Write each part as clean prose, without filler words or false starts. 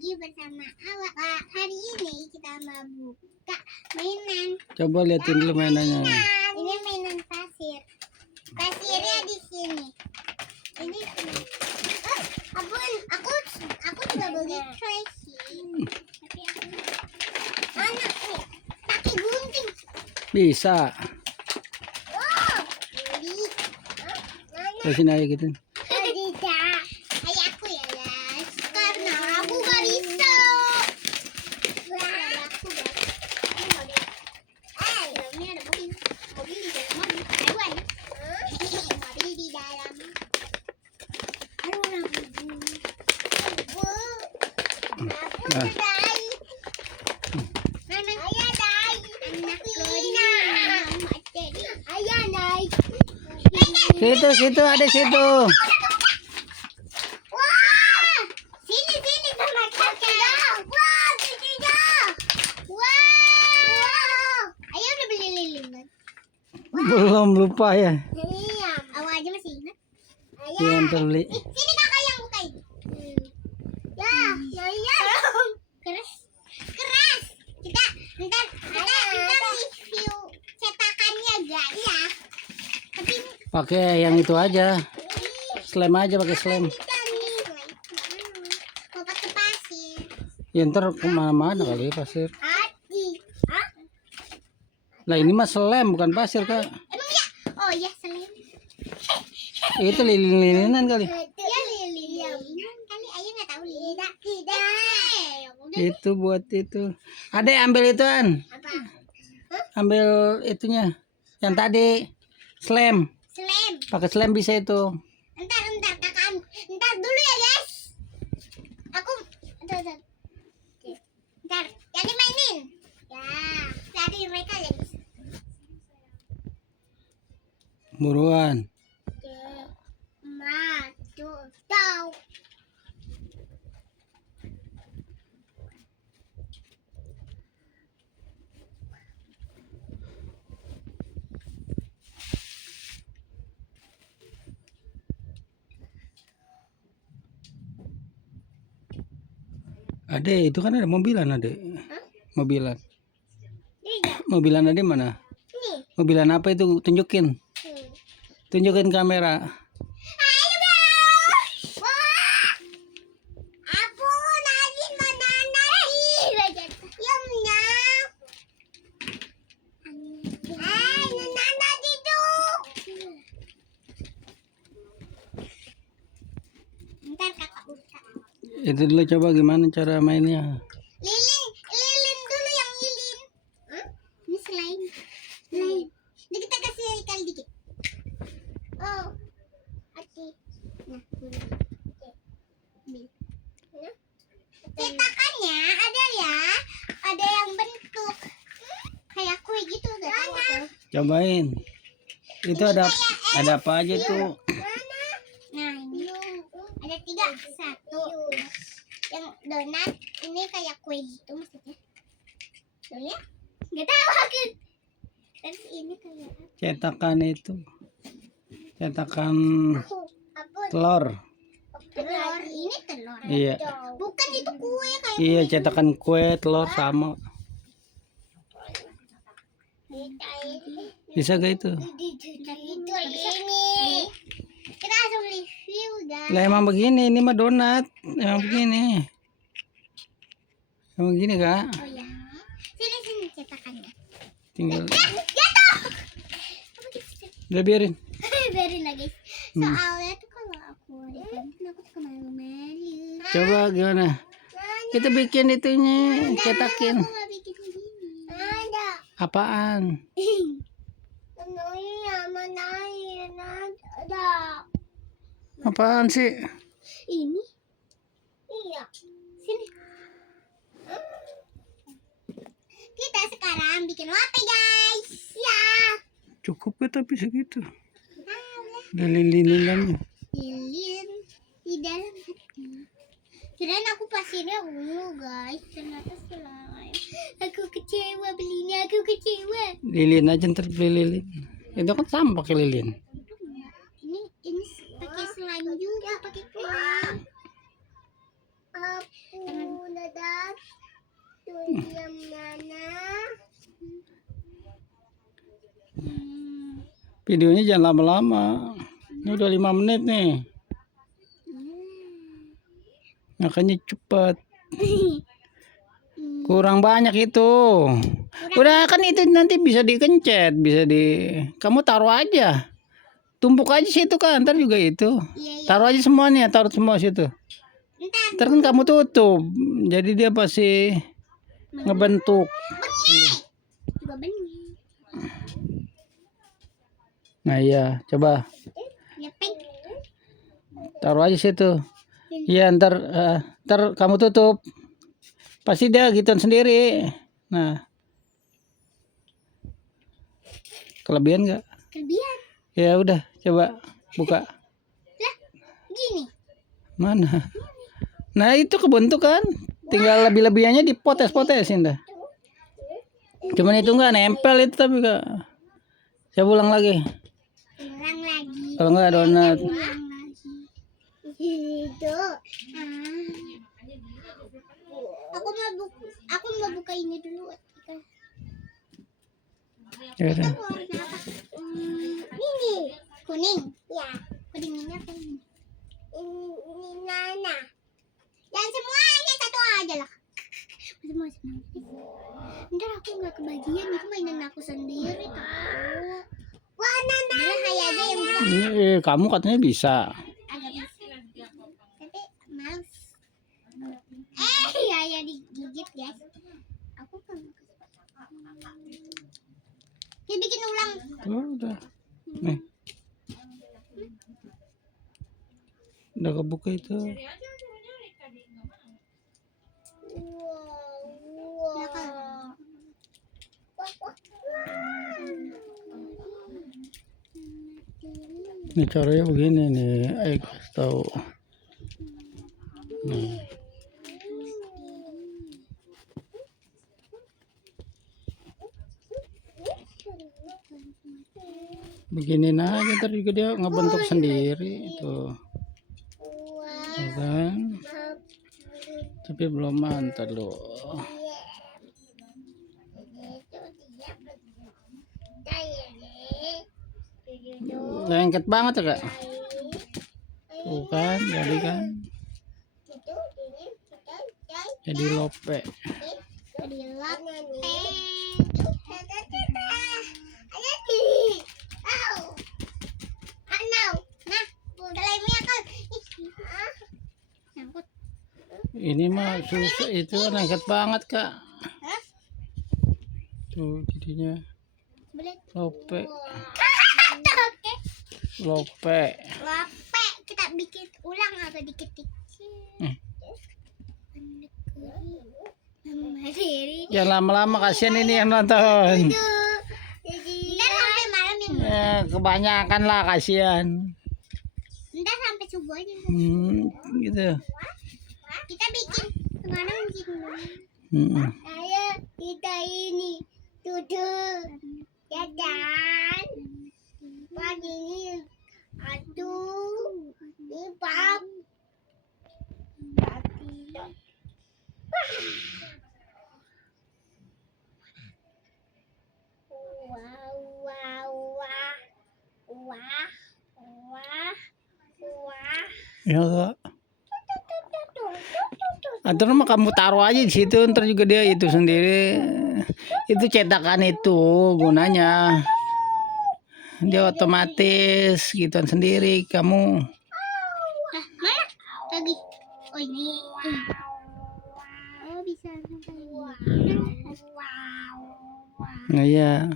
lagi bersama awak. Hari ini kita mau buka mainan. Coba liatin dulu mainannya. Ini mainan pasir. Pasirnya di sini. Ini aku juga beli tray sih. Tapi aku anak nih pakai gunting. Bisa. Wow, beli. Terus sini aja gitu. Tidak. Kayak aku ya guys. Karena aku gak bisa. Aku guys. Ini ada mobil. Mobil di dalam mobil. Hewan. Mobil di dalam. Aduh, Nah. Situ ada situ. Sini sama kakak. Wow, cucunya. Wow. Ayo udah beli lilin. Belum lupa ya. Iya. Awal aja masih ingat. Yang terbeli. Sini kakak yang bukain. Ya. Keras. Kita ntar review cetakannya guys ya. Tapi Pakai yang itu aja. Slime aja, pakai slime. mau pakai pasir. Ya ntar kemana-mana kali pasir. Adi. Hah? Nah ini mah slime bukan pasir kak. Emang ya? Oh iya selim. Itu lilin-lilinan kali. Ya lilin. Kali ayah nggak tahu lilin. Tidak. Itu buat itu. Adek ambil ituan. Apa? Ambil itunya. Yang tadi slime. Selim. Pakai slime bisa itu. Ntar kakak. Ntar dulu ya guys. Aku. Ntar. Jadi mainin. Ya. Tadi mereka ya guys. Buruan. Tahu. Adek itu kan ada mobilan adek. Mobilan. Iya. Mobilan adek mana? Nih. Mobilan apa itu? Tunjukin. Tunjukin kamera. Ayo guys. Wah. Ampun, Adin banana sih. Yumnya. Banana itu. Ntar kakak buka. Itu dulu coba gimana cara mainnya. Lilin dulu yang lilin. Ini slime. Ini kita kasih kali dikit. Oh, oke. Nah, cetakannya ada ya, ada yang bentuk kayak kue gitu, gak tahu apa. Cobain. Itu ada apa aja tuh? Nah, ini ada 3. 1 yang donat, ini kayak kue gitu maksudnya. Dulu ya? Gak tahu aku. Terus ini kayak apa? Cetakan itu. Cetakan Apa? telur. Telur. Ini telur. Iya. Bukan itu kue kayak Iya, cetakan kue, telur sama. Bisa gak itu? Itu ini. Kita langsung review guys. Lah emang begini, ini mah donat. Emang begini. Emang begini kak. Oh ya. Sini cetakannya. Tinggal. Jatuh. Udah biarin. Biarin lah guys. Soalnya tuh kalau aku aku suka malu-malu. Coba gimana? Kita bikin itunya, cetakin. Aku nggak bikin begini. Ada. Apaan? Ada. Apaan sih? Ini? Iya. Sini. Kita sekarang bikin lape guys. Ya. Cukup ya tapi segitu. Lilin-lilinan. Lilin di dalam hati. Kirain aku pasirnya ungu guys. Ternyata slime. Aku kecewa belinya. Aku kecewa. Lilin aja ntar beli lilin. Itu kan sama pakai lilin. Ini pakai slime juga, pakai kue. Videonya jangan lama-lama. Ini udah 5 menit nih. Makanya cepat. Kurang banyak itu. Udah kan itu nanti bisa dikencet, kamu taruh aja. Tumpuk aja situ kan, ntar juga itu. Taruh aja semuanya, taruh semua situ. Ntar kan kamu tutup. Jadi dia pasti ngebentuk. Nah iya, coba taruh aja situ. Iya ntar kamu tutup. Pasti dia gituan sendiri. Nah, kelebihan nggak? Kelebihan. Ya udah, coba buka. Lah, gini. Mana? Nah itu kebentuk kan. Tinggal lebih-lebihannya dipotes-potesin dah. Cuman itu nggak nempel itu tapi kak. Saya ulang lagi. Ulang lagi. Kalau nggak donat. Ulang lagi. Itu. Aku mau buka ini dulu. Ya udah. Kita mau warna apa? Ini kuning. Ya. Kuningnya kuning. Ini nana. Jangan semuanya, satu aja lah. Semua. Ntar aku nggak kebagian, itu mainan aku sendiri tahu. Warna nana. Kayak aja yang buka. Ini kamu katanya bisa. Agak bisa. Tapi males. Ya digigit guys. Aku kan. Dia bikin ulang. Oh, udah. Nih. Udah kebuka itu. Ini caranya begini nih, ayo kasih tahu. Nih. Begini aja ntar juga dia ngebentuk sendiri itu. Ya kan? Tapi belum mantap loh. Lengket banget ya kak. Tuh kan, jadi kan. Jadi lope. Jadi lope. Ini mah susah itu lengket banget kak. Tuh jadinya lope. Lope. Kita bikin ulang agak dikit-dikit. Ya lama-lama kasihan ini yang nonton. Ntar sampai malam yang Ya, kebanyakan lah kasihan. ntar sampai subuh aja. Gitu. Kita bikin sekarang bikin. Ayo kita ini duduk. Ya kan? Pagi ini aduh ini pap. Ya kak. Atau mah kamu taruh aja di situ, ntar juga dia itu sendiri. Itu cetakan itu gunanya. Dia otomatis gituan sendiri kamu. Mana? Lagi. Oh ini. Oh bisa sampai. Nah ya.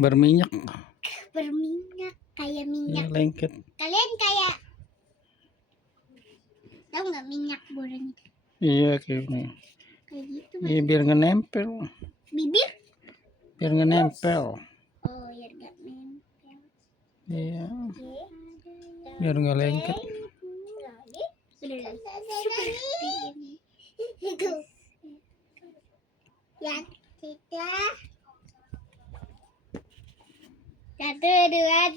Berminyak. Berminyak kayak minyak. Ya, lengket. Kalian kayak tahu nggak minyak goreng itu? Iya kayaknya. Kayak gitu. Iya biar nggak nempel. Bibir? Biar nggak nempel. Oh ya nggak nempel. Iya. Biar nggak lengket. Seperti ini. Itu. Ya kita. 1, 2, 3.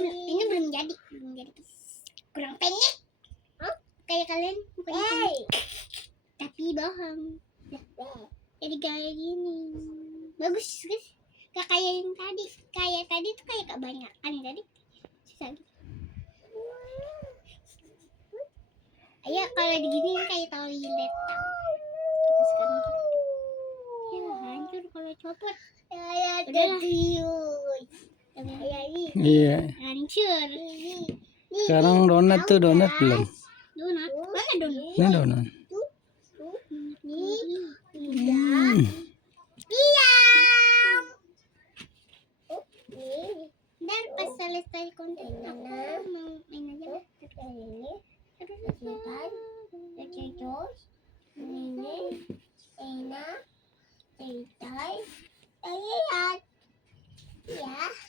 Ini belum jadi kurang pendek. Kayak kalian mukanya pendek. Tapi bohong. Jadi kayak gini. Bagus guys. Gak kayak yang tadi. Kayak tadi tuh kayak kebanyakan tadi. Susah gitu. Ayo kalau diginiin kayak toilet. Kita sekarang. Ya hancur kalau copot. Udahlah. Iya. Hancur. Sekarang donat tuh, donat belum? Donat. Mana donat? Ini donat. Diam. Dan pas selesai konten aku mau main aja.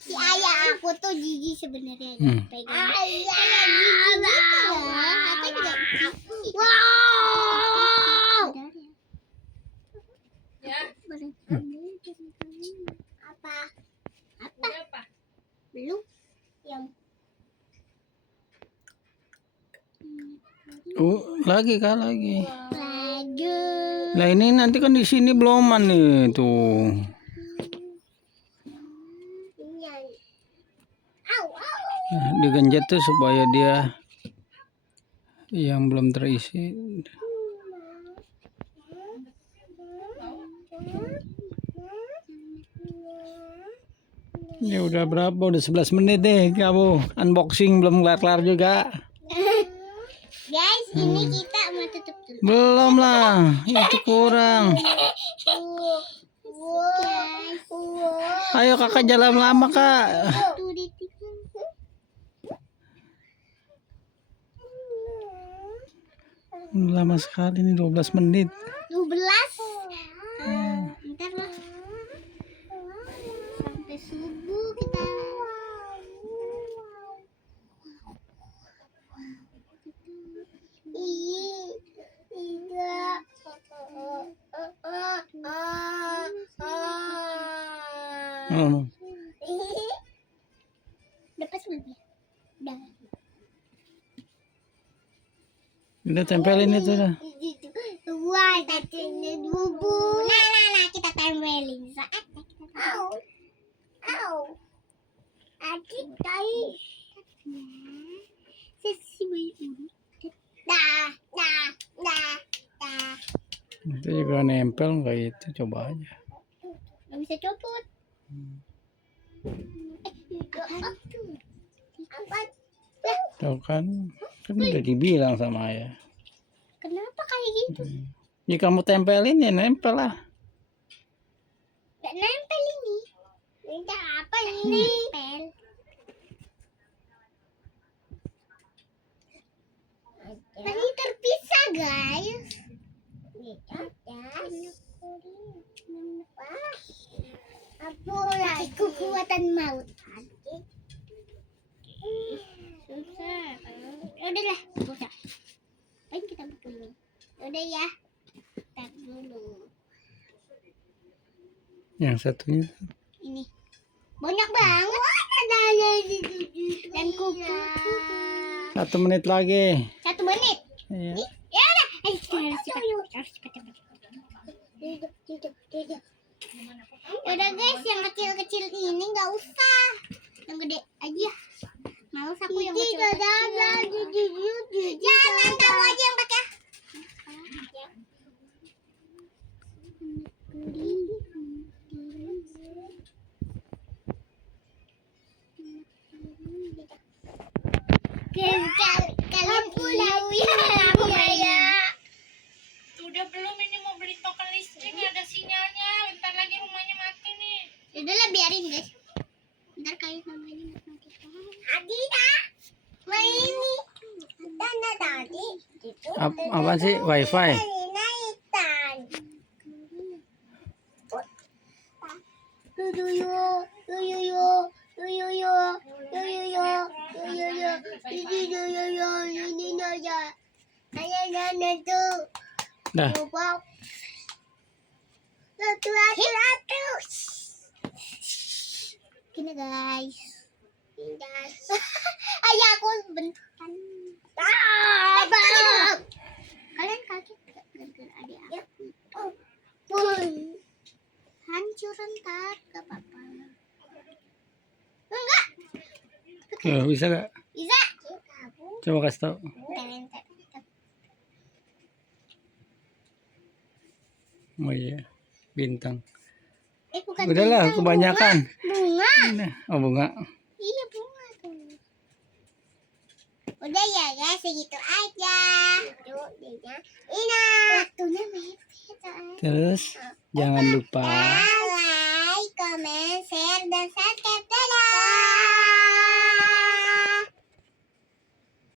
Si ayah aku tuh jijik sebenarnya pegang. Kayak jijik gitu loh. Aku juga jijik. Wow. Ya. Apa? Apa? Belum. Yang Lagi kah lagi? lagi. Nah ini nanti kan di sini belum nih tuh. Nah, digenjot tuh supaya dia yang belum terisi. Ya udah berapa? Udah 11 menit deh kamu unboxing belum kelar-kelar juga. Guys, ini kita mau tutup dulu. Belum lah, itu kurang. Ayo kakak jalan lama kak. Lama sekali nih 12 menit. 12. Ntar lah. Sampai subuh kita. Oh. Dapat lebih. Udah tempelin itu dah. Wah, tadinya bubu. Nah, kita tempelin saatnya kita. Adik tadi. Sesi banyak. Dah. Itu juga nempel nggak itu, coba aja. Nggak bisa copot. Apa? Tuh kan udah dibilang sama ayah. Kenapa kayak gitu? Ya kamu tempelin ya nempel lah. Gak nempel ini. Minta apa ini? Nempel. Tadi terpisah guys. Pakai kekuatan maut. Susah. Udahlah, susah. Ayo kita buka dulu. Udah ya. Tar dulu. Yang satunya Ini. Banyak banget. Dan kuku. 1 menit lagi. 1 menit. Iya. Ya udah. Ayo kita harus cepat. Udah guys, yang kecil-kecil ini nggak usah. Yang gede aja. Males aku yang kecil. Jangan kamu aja yang pakai. Kalian pulang ya, aku ya. Udah belum ini mau beli token listrik nggak ada sinyalnya. Bentar lagi rumahnya mati nih. Udahlah biarin guys. Ntar kalian namanya mati. Adina, main ini. Tanda tadi. Apa sih wifi? Dah. Gini guys. Ayah aku bentukan. Kalian kaget gak gara-gara adik aku? Hancur ntar gak apa-apa. Enggak. Bisa gak? Bisa. Coba kasih tau. Bentar. Oh iya, bintang. Bukan Udahlah, bintang, kebanyakan. Bunga. Nah, oh bunga. Iya bunga tuh. Udah ya guys, segitu aja. Waktunya mepet. Terus jangan lupa